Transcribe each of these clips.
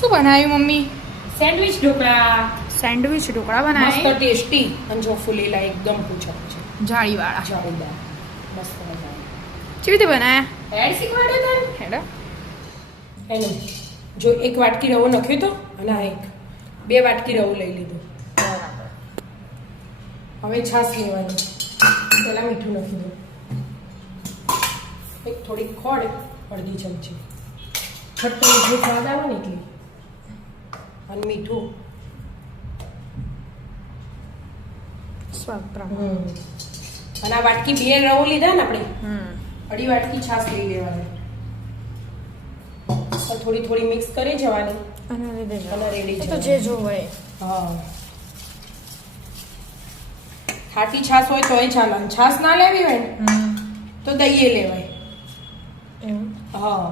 શું બનાવ્યું mummy? Sandwich dhokla. Sandwich dhokla બનાવે. મસ્ત ટેસ્ટી અને જો ફૂલેલા એકદમ પૂછા છે. જાળીવાળા. જાળીદાર. મસ્ત મજા. કેવી રીતે બનાયા? એડ શીખવાડે તને. હેડો. એનું જો એક વાટકી રવો નાખ્યો તો અને આ એક 2 વાટકી રવો લઈ લીધું. બરાબર. હવે છાશ લેવાની. પહેલા મીઠું નાખી દો. એક થોડીક ખોડ અડધી ચમચી. ખટ્ટો મીઠું સ્વાદ આવે ને એટલી. અને મીઠું સ્વાદ પ્રમાણે. અને આ વાટકી 2 રવો લીધા ને આપણે 2.5 વાટકી છાશ લઈ લેવાની. થોડી થોડી મિક્સ કરી જવાની અને રેડી તો જે જોવે. હા, ખાટી છાશ હોય તોય ચાલે. છાશ ના લેવી હોય ને તો દહીં લેવાય. એવું? હા,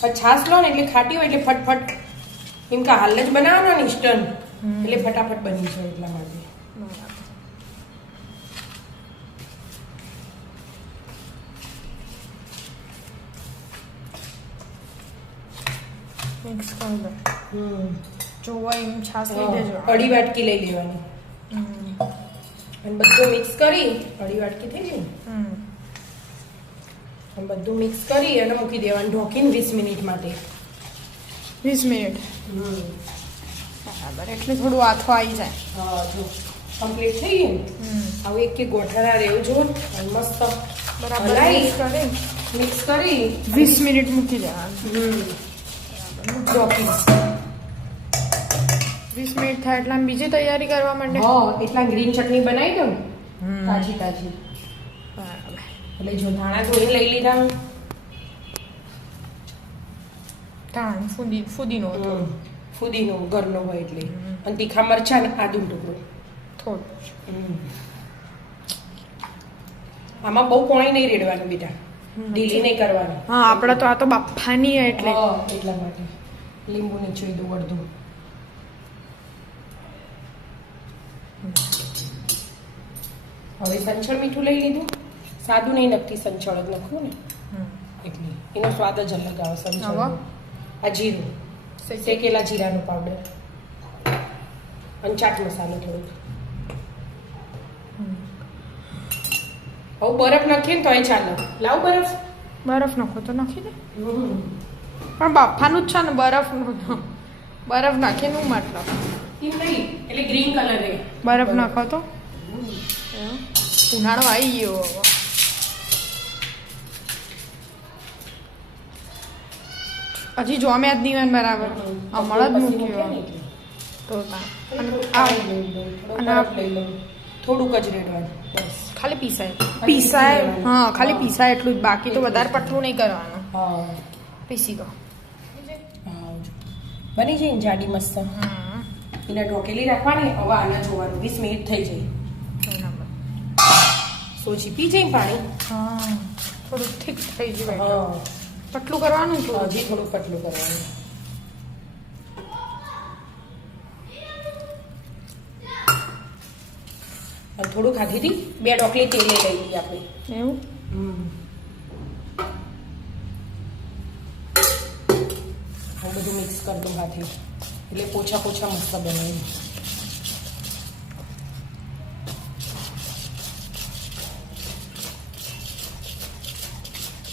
પણ છાશ લો ને એટલે ખાટી હોય એટલે ફટફટ એમ કે હાલ જ બનાવવાનો ને ઇન્સ્ટન્ટ એટલે ફટાફટ બની જાય એટલા માટે. મિક્સ કરી દો. જોવા એમ છાશ લઈ દેજો. 2.5 વાટકી લઈ લેવાની અને બધું મિક્સ કરી 2.5 વાટકી થઈ ગઈ. અને બધું મિક્સ કરી અને મૂકી દેવાનું ઢોકીને 20 મિનિટ માટે. 20 મિનિટ. બરાબર. એટલે થોડું આથો આવી જાય. હા, જો કમ્પ્લીટ થઈ ગયું. હવે એક ગોઠણા રહેવું જો અને મસ્ત બરાબર મિક્સ કરી 20 મિનિટ મૂકી દેવાનું. ઢોકી 20 મિનિટ થાય એટલે આમ બીજી તૈયારી કરવા માંડે. હા, એટલા ગ્રીન ચટણી બનાવી દઉં તાજી તાજી. બરાબર. એટલે જો ધાણા ધોઈને લઈ લીધા. ધાણ ફુદીનો હતો. ફુદીનો ઘરનો હોય એટલે. અને તીખા મરચાં ને આદુનો ટુકડો થોડું. આમાં બહુ પાણી નહીં રેડવાનું બેટા. ઢીલી નહીં કરવાની. હા, આપડે તો આ તો બાફાની એટલે એટલા માટે લીંબુ નીચોઈ દઉં અડધું. હવે સંચળ મીઠું લઈ લીધું. સાદું નહીં નખતી, સંચળ જ નાખવું ને એટલે એનો સ્વાદ જ અલગ આવે. સંચળ આ જીરું, શેકેલા જીરાનો પાવડર અને ચાટ મસાલો થોડુંક. હવે બરફ નાખીએ ને તોય ચાલે. લાવ બરફ. બરફ નાખો તો નાખી દે. પણ બાફાનું જ છે ને બરફ બરફ નાખીને હું મતલબ એમ નહીં એટલે ગ્રીન કલર રહે. બરફ નાખો તો ઉનાળો આવી ગયો. હજી જોમે જ નહીં બરાબર. હમણાં જ મૂક્યો તો થોડુંક જ રેડવાનું બસ. ખાલી પીસાય. હા, ખાલી પીસાય એટલું જ. બાકી તો વધારે પટલું નહીં કરવાનું. હા, પીસી દો. બની જાય ને જાડી મસ્ત. એને ઢોકેલી રાખવાની. હવે આના જોવાનું 20 મિનિટ થઈ જાય. સોજી પી જાય પાણી. હા, થોડું ઠીક થઈ જાય. હા, પટલું કરવાનું. હજી થોડું પતલું કરવાનું. અને થોડું ખાધી હતી 2 ઢોકલી તેલ લઈ લઈએ આપણે. એવું? બધું મિક્સ કરી દઉં હાથે એટલે પોછા પોછા મસ્ત બનાવી.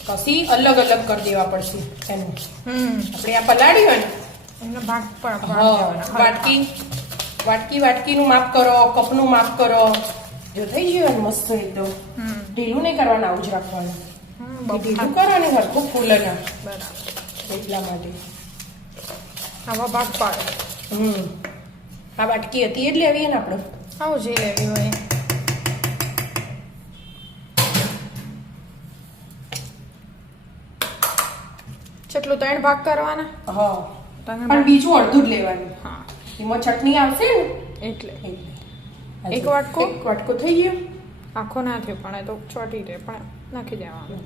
પછી અલગ અલગ કરી દેવા પડશે એનું. આપણે આ પલાળી હોય ને એનો ભાગ વાટકીનું માપ કરો, કપનું માપ કરો. જો થઈ ગયું ને મસ્ત એકદમ. ઢીલું નહીં કરવાનું, આવું જ રાખવાનું. ઢીલું કરો ને હરખું ફૂલે ના. બરાબર. એટલા માટે આવા ભાગ પાડે. આ વાટકી હતી એટલે લેવી ને આપણે. આવું જે લેવી હોય. કેટલું 3 ભાગ કરવાના? હા, પણ બીજું અડધું જ લેવાનું. હા, એમાં ચટણી આવશે ને એટલે એક વાટકો થઈ ગયો. આખો ના થયો પણ એ તો ચોટી રહે પણ નાખી દેવાનું.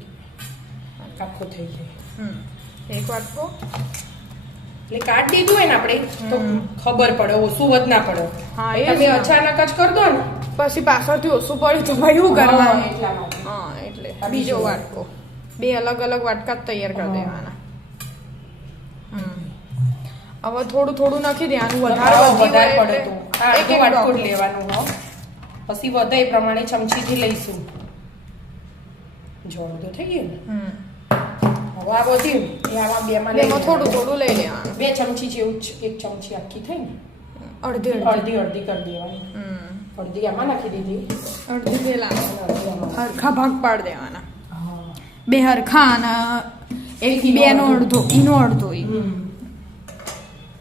આખો થઈ જાય. એક વાટકો એટલે કાઢ દીધું હોય ને આપણે તો ખબર પડે, ઓછું વધ ના પડે. હા, તમે અચાનક જ કરી દો ને પછી પાછળથી ઓછું પડ્યું તો ભાઈ શું કરવાનું. એટલા માટે. હા, એટલે બીજો વાટકો. 2 અલગ અલગ વાટકા તૈયાર કરી દેવાના. હવે થોડું થોડું નાખી દેવાનું વધારે વધારે પડે તો એક એક વાટકું લેવાનું હો. પછી વધે એ પ્રમાણે ચમચીથી લઈશું. જો તો થઈ ગયું ને. હવે આ બધું એ આવા બેમાં થોડું થોડું લઈ લેવાનું. 2 ચમચી જેવું જ, 1 ચમચી આખી થઈ ને અડધી અડધી અડધી કરી દેવાની. અડધી આમાં નાખી દીધી, અડધી પેલા અડધી આમાં. હરખા ભાગ પાડ દેવાના. હા. 2 હરખા અને એક બેનો અડધો ઈનો અડધો ઈ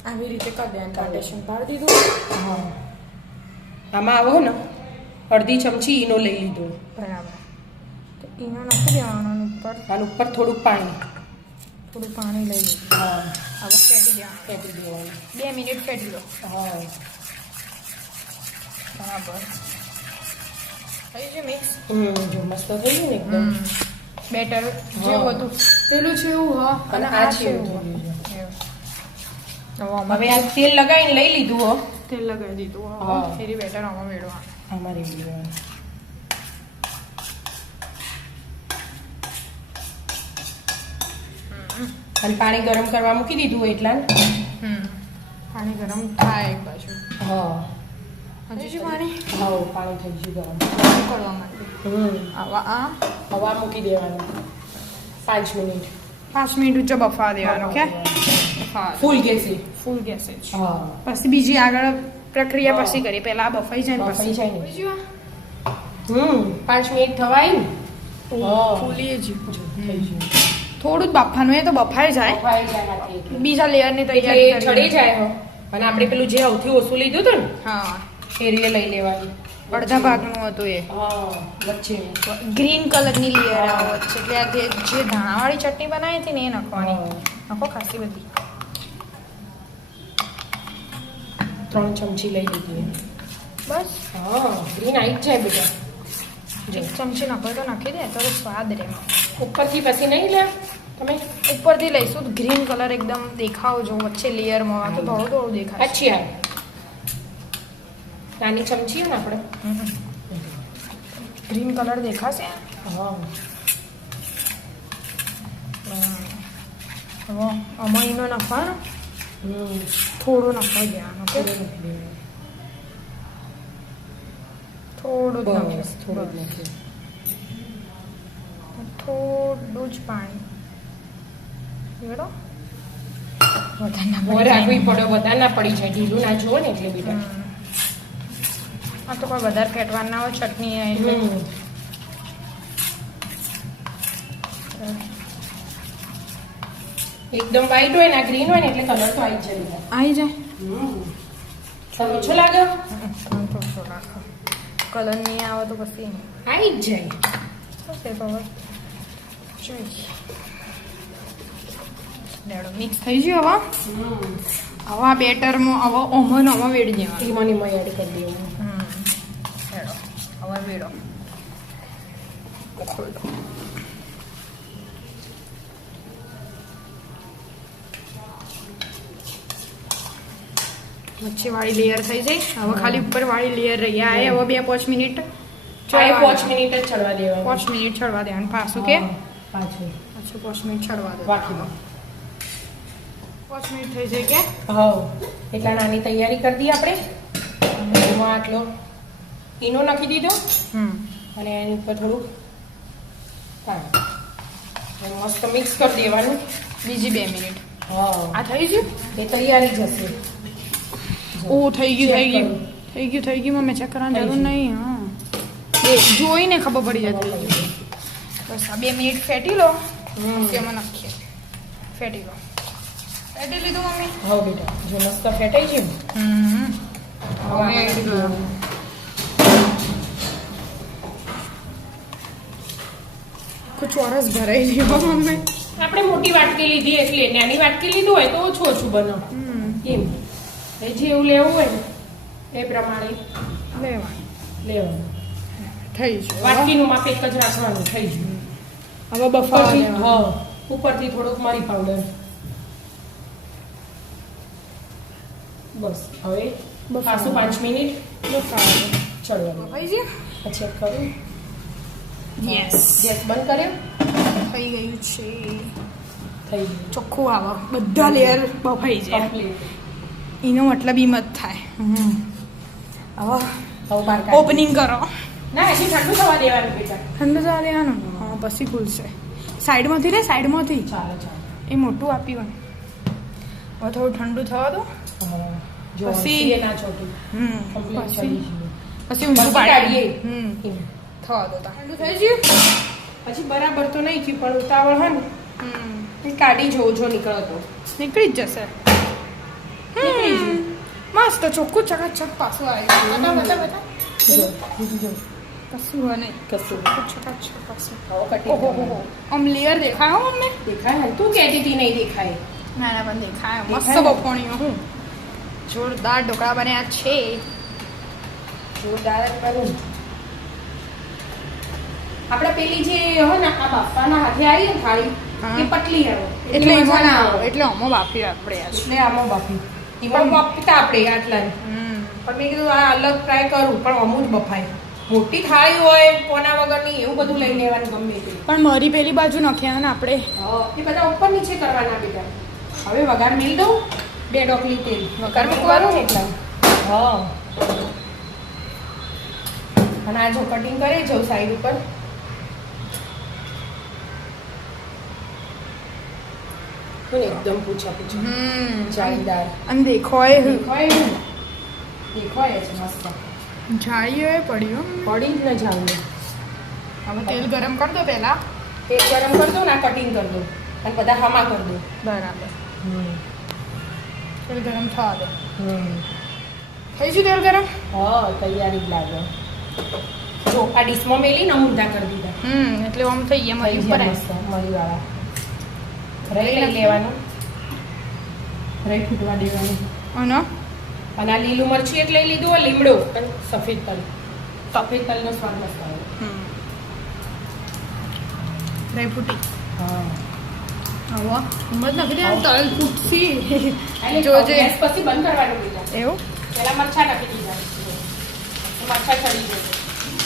આવી રીતે કરી દેવાનું. પાર્ટીશન પાડી દીધું. હા. આમાં આવો ને અડધી ચમચી ઈનો લઈ લીધો. બરાબર. તો ઈનો નાખી દેવાનો ઉપર. આના ઉપર થોડુંક પાણી લઈ લીધું. હા. હવે ફેટી દેવાનું. ફેટી દેવાનું. 2 મિનિટ ફેટી લો. હા. બરાબર. થઈ ગયું મિક્સ. જો મસ્ત થઈ ગયું ને એકદમ. બેટર જેવું હતું પેલું છે એવું હા અને આ છે એવું. હવે આ તેલ લગાવીને લઈ લીધું હો. તેલ લગાવી દીધું હા. ફેરી બેટર આમાં મેળવાનું. અમારે એવું. અને પાણી ગરમ કરવા મૂકી દીધું હોય એટલા. પાણી ગરમ થાય એક બાજુ. હા. હજી શું પાણી? હા, પાણી થઈ ગયું ગરમ. ગરમ કરવા માટે. આવા હવા મૂકી દેવાનું 5 મિનિટ. 5 મિનિટ ઊંચો બફા દેવાનો કે ફૂલ ગેસે. ફૂલ ગેસે જ. હા. પછી બીજી આગળ પ્રક્રિયા પછી કરી. પહેલા બફાઈ જાય ને બફાઈ જાય ને. બીજું 5 મિનિટ થવાય ને. ફૂલી જ થઈ ગયું. થોડું જ બાફાનું એ તો બફાઈ જાય. બફાઈ જાય હાથે એટલે. બીજા લેયરની એટલે તૈયારી ચડી જાય હો. અને આપણે પેલું જે સૌથી ઓછું લીધું હતું ને હા એ રીતે લઈ લેવાની. અડધા ભાગનું હતું એ હા, વચ્ચે. ગ્રીન કલરની લેયર આવે વચ્ચે. એટલે આ જે ધાણાવાળી ચટણી બનાવી હતી ને એ નાખવાની. નાખો ખાસી બધી. 3 ચમચી લઈ લીધી. બસ હા, ગ્રીન આવી જ જાય બેટા. એક ચમચી નાખો તો નાખી દે તો સ્વાદ રહે. ઉપરથી પછી નહીં લે તમે? ઉપરથી લઈશું તો ગ્રીન કલર એકદમ દેખાવ જો વચ્ચે લેયરમાં તો થોડું થોડું દેખાય. અચ્છી આ નાની ચમચી ને આપણે. ગ્રીન કલર દેખાશે. હા. હવે આમાં એનો નાખવાનો થોડું નાખવા દેવાનું કે થોડું જ નાખીશ. થોડું નાખીએ. થોડું જ પાણી બરાબર. મોર રાખવી પડે, વધારે ના પડી જાય. ઢીલું ના જુઓ ને એટલે બેટા. આ તો કોઈ વધારે ફેટવાનું ના હોય ચટણી એટલે એકદમ વ્હાઈટ હોય ને ગ્રીન હોય ને એટલે કલર તો આવી જ જાય. આવી જાય. તમે ઓછો લાગે? થોડો રાખો. કલર નહીં આવે તો પછી આવી જ જાય. ઓકે બરાબર. જોઈ મિક્સ થઈ ગયું. હવે આવા બેટરમાં હવે ઓમન હવે વેડી દેવાનું. ધીમા ધીમા એડ કરી દેવાનું. હવે વેડો વચ્ચે વાળી લેયર થઈ જાય. હવે ખાલી ઉપર વાળી લેયર રહી. આ હવે 2-5 મિનિટ 5 મિનિટ જ ચડવા દેવાનું. 5 મિનિટ ચડવા દેવાનું. પાછું કે પાછું 5 મિનિટ ચડવા દે. વાટકીમાં 5 મિનિટ થઈ જાય કે હા. એટલા નાની તૈયારી કરી દઈએ આપણે. એમાં આટલો ઈનો નાખી દીધો અને એની ઉપર થોડુંક પાણી મસ્ત મિક્સ કરી દેવાનું. બીજી 2 મિનિટ. હા, આ થઈ ગયું. એ તૈયારી જશે. ઓ થઈ ગયું. મમ્મી ચેક કરવાની જરૂર નહીં. હા જોઈને ખબર પડી જાય. બસ આ 2 મિનિટ ફેટી લો. એમાં નાખીએ. ફેટી લો. ફેટી લીધું મમ્મી? હા બેટા, જો મસ્ત ફેટાઈ છે ને હવે ચોરસ ભરાઈ ગયો મમ્મી. આપણે મોટી વાટકી લીધી એટલે નાની વાટકી લીધું હોય તો ઓછું ઓછું બનાવ. એમ જેવું લેવું હોય ને એ પ્રમાણે લેવાનું. થઈ ગયું. વાટકીનું માપ એક જ રાખવાનું. થઈ ગયું. હવે બફાવા હા, ઉપરથી થોડુંક મરી પાવડર. બસ હવે પાછું 5 મિનિટ ચડવાનું. ચેક કરું. યસ ગેસ બંધ કર્યો. થઈ ગયું છે. થઈ ગયું. ચોખ્ખું આવે. બધા લેયર બફાઈ જાય. કમ્પ્લીટ. એનો મતલબ એમ જ થાય હવે હવે બહાર કાઢ. ઓપનિંગ કરો ના હજી ઠંડુ થવા દેવાનું બેટા. ઠંડુ થવા દેવાનું હા પછી ખુલશે સાઈડમાંથી રે સાઈડમાંથી ચાલો ચાલો. એ મોટું આપ્યું ને હવે થોડું ઠંડુ થવા દો જો પછી- સીએ ના છોટું હમ કમ્પ્લીટ પછી ચડી ગયું. પછી ઊંધું પછી કાઢીએ. પાડીએ હમ એમ. થવા દો ઠંડુ થઈ ગયું પછી બરાબર તો નહીં થયું પણ ઉતાવળ હે ને હમ એ કાઢી જોવો જો નીકળો તો નીકળી જ જશે નીકળી હમ. મસ્ત ચોખ્ખું ચકાચક પાછું આવ્યું બતા બતા જો બીજું જો કશું હોય નહીં કશું ચકાચક પાછું હવે કટિંગ ઓહો હો હો. આમ લેયર દેખાય હો અમને દેખાય ને તું કહેતી હતી નહીં દેખાય ના ના પણ દેખાય મસ્ત દેખાય ને? બપોણીઓ હું જોરદાર ઢોકળા બન્યા છે જોરદાર જ બનું. આપણે પેલી જે હોય ને આ બાફાના હાથે આવી ને થાળી હા. એ પતલી આવે એટલે મજા એમાં ના ના આવે. એટલે આમાં બાફી આપણે આજ એટલે આમાં બાફી એમાં બાફતા આપણે આટલા હમ પણ મેં કીધું આ અલગ ટ્રાય કરું પણ અમુક જ બફાય મોટી થાળી હોય કોના વગરની એવું બધું લઈ લેવાનું ગમે તે પણ મારી પેલી બાજુ નાખ્યા ને આપણે એ બધા ઉપર નીચે કરવાના બેટા હવે વઘાર મેલ દઉં 2 ડોકલી તેલ વઘાર મૂકવાનું? એટલા હા અને આ જો કટિંગ કરી જાઉં સાઈડ ઉપર તો ને એકદમ પૂછા જાળીદાર અને દેખોય દેખાય ને? દેખાય છે મસ્ત જાળીઓ એ પડ્યું પડી જ ન જાવું હવે તેલ ગરમ કરી દો પહેલા તેલ ગરમ કરી દો ને આ કટિંગ કરી દો અને બધા હમા કરી દો બરાબર તેલ ગરમ થવા દો થઈ ગયું તેલ ગરમ હા તૈયારી જ લાગે જો આ ડીશમાં મેલી ને ઊંધા કરી દીધા એટલે આમ થઈ ગયા મરી ઉપર આવી. મરીવાળા રહી લઈ લેવાનું રહી ફૂટવા દેવાનું અને અને આ લીલું મરચી એક લઈ લીધું આ લીમડો અને સફેદ તલ તલનો સ્વાદ મસ્ત આવે ડ્રાય ફ્રૂટી હા હવે હિંમત નાખી દે તલ ફૂટસી એટલે જોજે. ગેસ પછી બંધ કરવાનું બીજા એવું પેલા મરચા નાખી દીધા મરચા ચડી જશે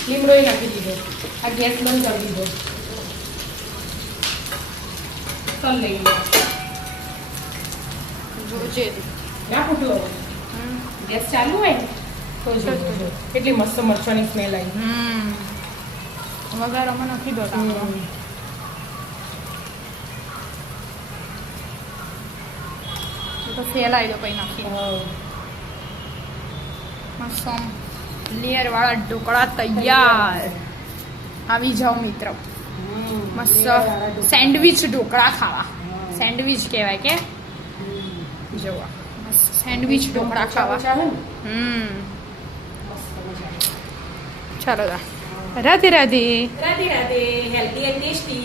લીમડો નાખી દીધો આ ગેસ બંધ કરી દીધો તલ લઈ લીધો જોજે ના ફૂટવું હવે. ગેસ ચાલુ હોય ને તો જોજો કેટલી મસ્ત મરચાની સ્મેલ આવી વઘારમાં નાખી દો ટાંકો. તો ફેલાઈ દો પછી નાખી મસ્ત લેયર વાળા ઢોકળા તૈયાર આવી જાઓ મિત્ર મસ્ત સેન્ડવિચ ઢોકળા ખાવા સેન્ડવિચ કહેવાય કે જોવા મસ્ત સેન્ડવિચ ઢોકળા ખાવા ચાલે ને ચાલો Radhe Radhe Radhe Radhe healthy and tasty